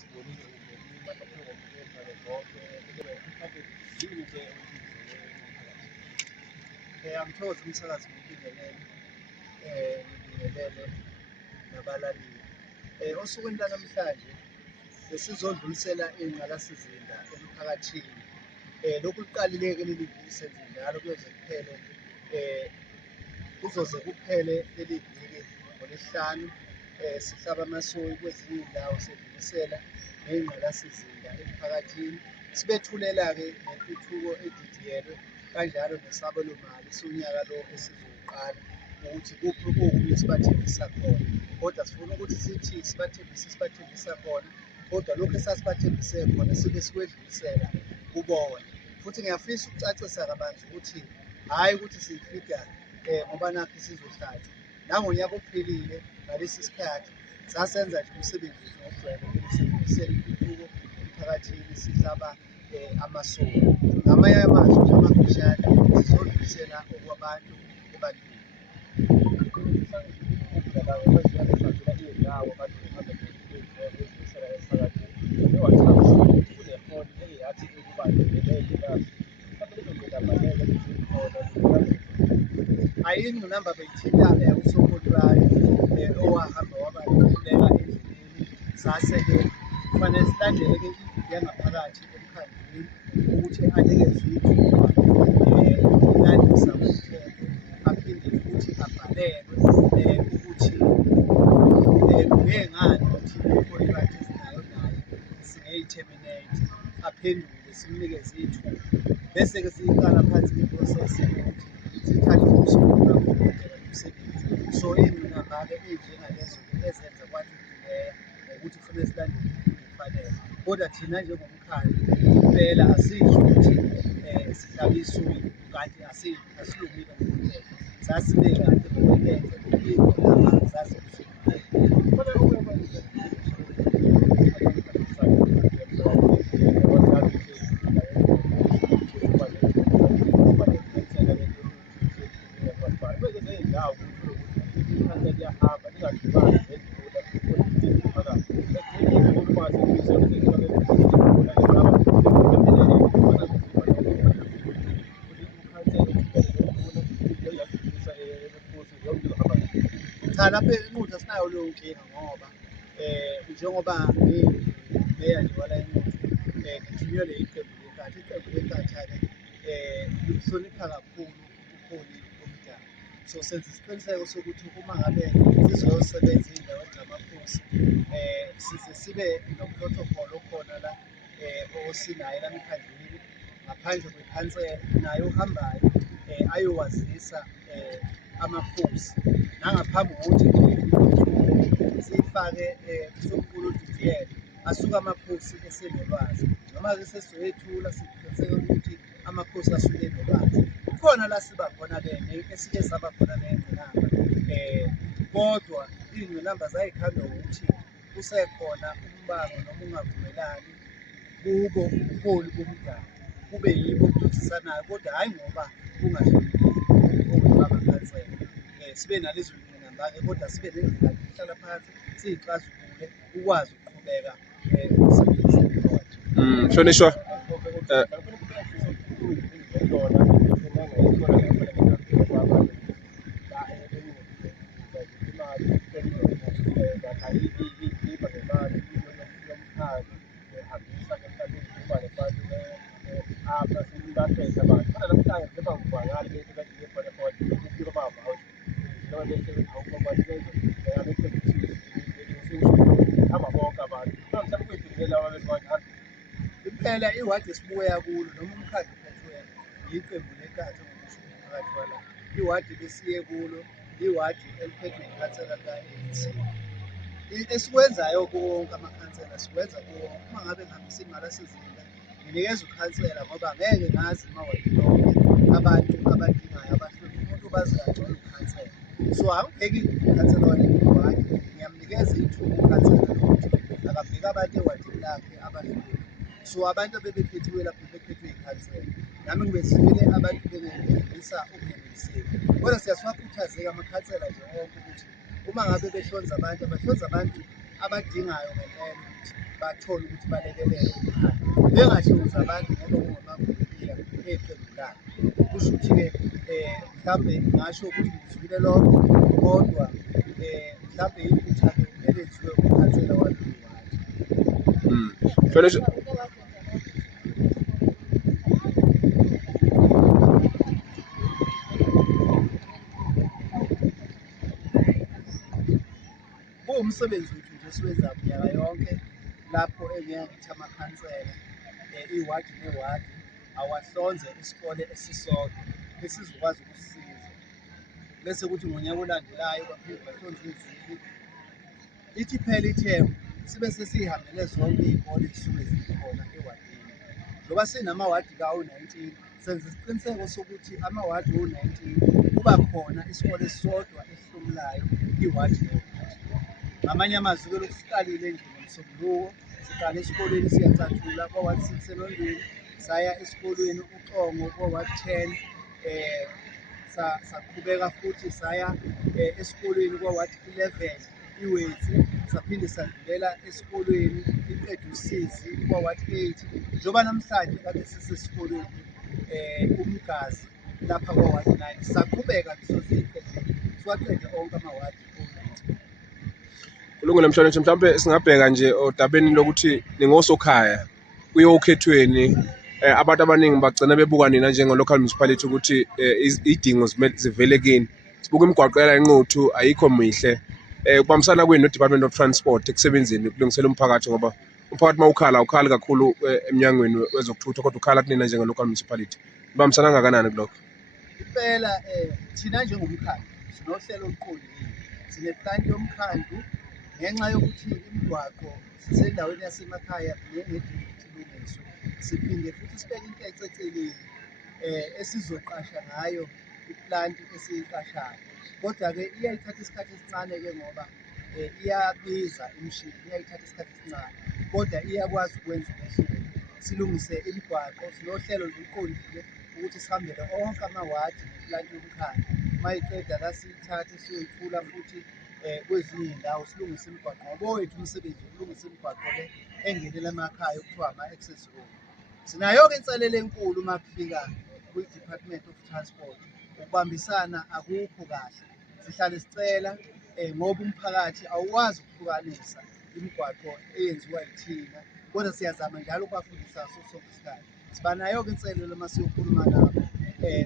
sibonile ukulima njalo zonke mhlawumbe yini nje angithokoze umsakazi ngibingelele nabalaleli. Osukwini lanamhlanje besizodlulisela iy'ngqalasizinda emphakathini. Lokhu kuqalileke leli viki senze njalo kuzoze kuphele leli viki ngoLwesihlanu. Sihlaba amasoyi kwezinye iy'ndawo sedlulisela ngey'ngqalasizinda emphakathini. Sibethulela-ke nentuthuko edidiyelwe kanjalo nesabelomali sonyaka lo esizowuqala ukuthi kuphi okunye sibathembisa khona. Kodwa sifuna ukuthi sithi sibathembisa khona, kodwa lokhu esasibathembise khona sibe sikwedlulisela kubona. Futhi ngiyafisa ukucacisa kabanzi ukuthi hhayi ukuthi siyifika ngoba nakhu sizohlatshwa. Nangonyaka ophilile ngalesi sikhathi sasenza nje umsebenzi wethu ngokujwayelekile, sidlulisela intuthuko emphakathini, sihlaba amasoya. Ngamanye amazwi nje amafishane sizodlulisela okwabantu ebantwini. Ayingqinamba beyithinta usompoliwayo owahamba wabaluleka endleleni. Sase-ke kufanele silandele-ke yangaphakathi emkhandlwini ukuthi anikezwe ithuba ukulandisa umthetho, aphinde futhi abhalelwe ukuthi kungengani ukuthi i-contract esinayo naye singayi-terminate, aphendule simnikeze ithuba. Bese-ke siyiqala phansi i-process yokuthi sithathe umsombululo wokuqedela umsebenzi. So iy'ngqinamba-ke ey'njengalezo ezenza kwadlulea ngokuthi kufanele silandele imfanele. Kodwa thina njengomkhandlu impela asisho ukuthi sihlabe isoyi kanti asilungile ngokomthetho. Sasibeke kahle ngokomthetho, iy'ngqinamba zazibuhlungu. Cha, lapha eNquthu asinayo leyo nkinga ngoba njengoba ngimeya nje wala eNquthu ngithunyelwe iqembu leNkatha. Iqembu leNkatha-ke liwuhlonipha kakhulu ubuholi bomdabu. So senza isiqiniseko sokuthi uma ngabe sizoyosebenza ey'ndaweni zamakhosi size sibe no-protocol okhona la osinaye la emkhandlwini ngaphandle kwekhansela naye ohambayo ayowazisa amakhosi. Nangaphambi kokuthi siyifake kusomqulu odidiyele asuke amakhosi esenolwazi. Noma-ke sesizoyethula siqiniseke ukuthi amakhosi asuke enolwazi. Khona la siba khona-ke esike saba khona ney'ngqinamba, kodwa iy'ngqinamba zayikhandwa ukuthi kusekhona umbango noma ungavumelani kubo ubuholi bomdabu, kube yibo okudonsisanayo, kodwa hhayi ngoba kungahloniphi ubuholi bamakhansela. Sibe nalezo ngqinamba-ke kodwa sibe nendlela yokuhlala phansi siy'xazulule ukwazi ukuqhubeka umsebenzi wethu. Mhlonishwa, impela iwadi esibuya kulo noma umkhandlu uphethwe yiqembu leNkatha ngokusho umphakathi wala. Iwadi besiye kulo iwadi eliphethwe yikhansela ka-ANC. Esikwenzayo kuwo wonke amakhansela sikwenza kuwo wonke. Uma ngabe ngihambisa ingqalasizinda nginikeza ukhansela ngoba ngeke ngazi mawadi lonke abantu abadingayo abahleli umuntu bazi kangcono ukhansela. So angibheki ukhansela wale ngiyamnikeza ithuba ukhansela lokuthi akabheke abantu ewadini lakhe abahleli. So abantu abebekhethiwe lapho bekhethwe yikhansela, nami ngibesizile abantu bengelisa ukungeneliseki. Kodwa siyasiwakhuthazeka amakhansela nje wonke ukuthi uma ngabe behlonza abantu, abahlonza abantu abadingayo ngempela ukuthi bathole ukuthi balekelele umkhaya, bengahlonzi abantu ngoba kungamavolontiya eqembu labo. Kusho ukuthi-ke mhlawumbe ngingasho ukuthi ngizwile lokho, kodwa mhlawumbe iphutha-ke elenziwe ukukhansela walowo wadi. Kuwumsebenzi wethu nje esiwenza minyaka yonke lapho engeke ngithi amakhansela iwadi newadi awahlonze isikole esisodwa esizokwazi ukusisiza, bese kuthi ngonyaka olandelayo baphinde bahlonze ezinye. Ithi phela ithemu sibe sesihambele zonke iy'kole ezisuke zikhona ewadini. Njengoba sinamawadi ka-19 senza isiqiniseko sokuthi amawadi o-19 kuba khona isikole esisodwa esihlomulayo iwadi newadi. Ngamanye amazwi-ke lokhu siqalile nje ngomsombuluko, siqale esikoleni siyacathula kwa-ward 6 eNondweni, saya esikolweni uCongo kwa-ward 10, saqhubeka futhi saya esikolweni kwa-ward 11 iWethi, saphinde sadlulela esikolweni iQedusizi kwa-ward 8, njengoba namhlanje kade sisesikolweni uMgazi lapha kwa-ward 9. Saqhubeka siwaqede onke amawadi o-19. Kulungile Mhlonishwa, mhlawumbe singabheka nje odabeni lokuthi ningosokhaya kuyokhethweni, abantu abaningi bagcina bebuka nina njenge-local municipality ukuthi iy'dingo zivele kini. Sibuka imigwaqo yala inquthu ayikho mihle, ukubambisana kwenu no-Department of Transport ekusebenzeni ukulungisela umphakathi, ngoba umphakathi uma ukhali kakhulu emnyangweni wezokuthutha, kodwa ukhala kunina njenge-local municipality. Nibambisana kangakanani kulokho? Impela thina njengomkhandlu sinohlelo oluqondile, sineplanti yomkhandlu ngenxa yokuthi imigwaqo sisendaweni yasemakhaya nedinga ukuthi ilungiswe. Siphinde futhi sibeke inkece eceleni esizoqasha ngayo iplanti esiyiqashayo, kodwa-ke iyayithatha isikhathi esincane-ke ngoba iyabiza imishini, iyayithatha isikhathi esincane, kodwa iyakwazi ukwenza umehluko. Silungise imigwaqo, sinohlelo oluqondile ukuthi sihambele onke amawadi ngeplanti yomkhandlu. Mayiqeda la siyithathe siyoyithula futhi kwezinye iy'ndawo silungise imigwaqo, ngoba owethu umsebenzi ukulungisa imigwaqo le engenela emakhaya okuthiwa ama-access road. Sinayo-ke inselelo enkulu uma kufika kwi-Department of Transport, ukubambisana akukho kahle. Sihlale sicela ngoba umphakathi awukwazi ukuhlukanisa imigwaqo eyenziwa yithina, kodwa siyazama njalo ukubafundisa ngaso sonke isikhathi. Siba nayo-ke inselelo uma siyokhuluma nabo,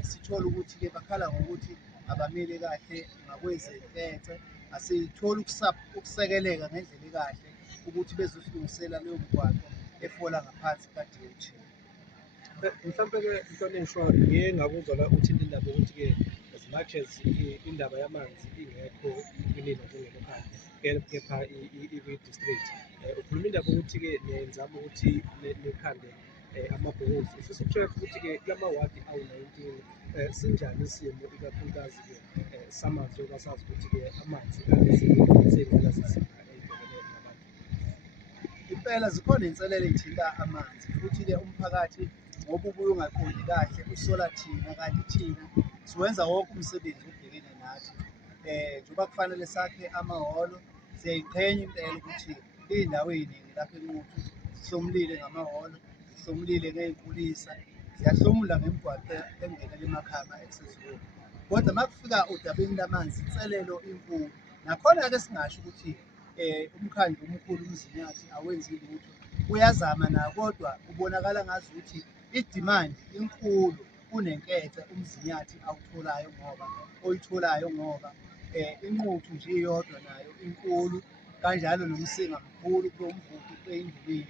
sithole ukuthi-ke bakhala ngokuthi abamele kahle ngakwezenkece, asitholi ukusekeleka ngendlela ekahle ukuthi bezosilungisela leyo migwaqo efola ngaphansi ka-DOT. Mhlawumbe-ke Mhlonishwa, ngike ngakuzwa la uthinte indaba yokuthi-ke as much as indaba yamanzi ingekho kunina njengelokhaya, kepha ikwi-district, ukhuluma indaba yokuthi-ke nenzama ukuthi nikhande amabhokosi. Ufisa ukusho ukuthi-ke kulamawadi awu-19 sinjani isimo ikakhulukazi-ke samanzi, njengoba sazi ukuthi-ke amanzi seyingqalasizinda ey'bhekene nabantu? Impela zikhona iy'nselelo ey'thinta amanzi, futhi-ke umphakathi ngoba ubuye ungaqondi kahle usola thina, kanti thina siwenza wonke umsebenzi obhekene nathi. Njengoba kufanele sakhe amahholo, siyay'qhenya impela ukuthi iy'ndawo ey'ningi lapha enquthu zihlomulile ngamahholo, zihlomulile ngey'nkulisa, ziyahlomula ngemigwaqo engenela emakhaya ama-access road. Kodwa uma kufika odabeni lamanzi inselelo inkulu. Nakhona-ke singasho ukuthi umkhandlu omkhulu uMzinyathi awenzi lutho, uyazama nawo, kodwa kubonakala ngazukuthi idimandi inkulu kunenkethe uMzinyathi oyitholayo ngoba inquthu nje iyodwa nayo inkulu, kanjalo nomsinga mkhulu kulo mvuki ey'ndulini.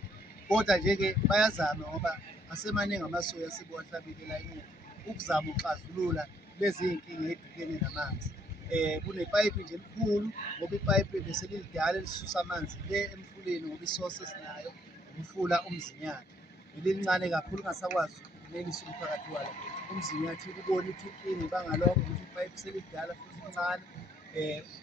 Kodwa nje-ke bayazama ngoba asemaningi amasoya asebewafakile la inquthu ukuzama ukuxazulula lezi y'nkinga ey'bhekene namanzi. Kunepayipi nje elikhulu ngoba ipayipi bese lilidala elisusa amanzi le emfuleni, ngoba isosi esinayo umfula uMzinyathi elincane kakhulu ungasakwazi ukunelisa umphakathi walo. uMzinyathi kubona ukuthi inkinga ibangalokho ukuthi ipayipi selidala futhi lincane,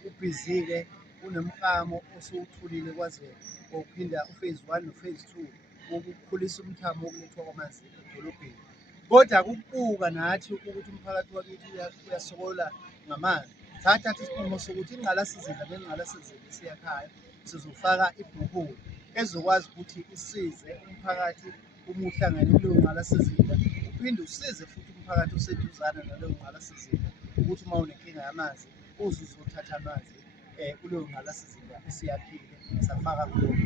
ubhizi-ke unomklamo osuwuthulile kwaze ukuphinda u-phase 1 no-phase 2 wokukhulisa umthamo wokulethwa kwamanzi edolobheni. Kodwa akukubuka nathi ukuthi umphakathi wakithi uyasokola ngamanzi. Sathatha isinqumo sokuthi ingqalasizinda ngengqalasizinda esiyakhaya sizofaka ibhuholi ezokwazi ukuthi isize umphakathi uma uhlangane kuleyo ngqalasizinda, uphinde usize futhi umphakathi oseduzane naleyo ngqalasizinda ukuthi uma unenkinga yamanzi uzothatha amanzi kuleyo ngqalasizinda esiyakhile safaka kuleyo.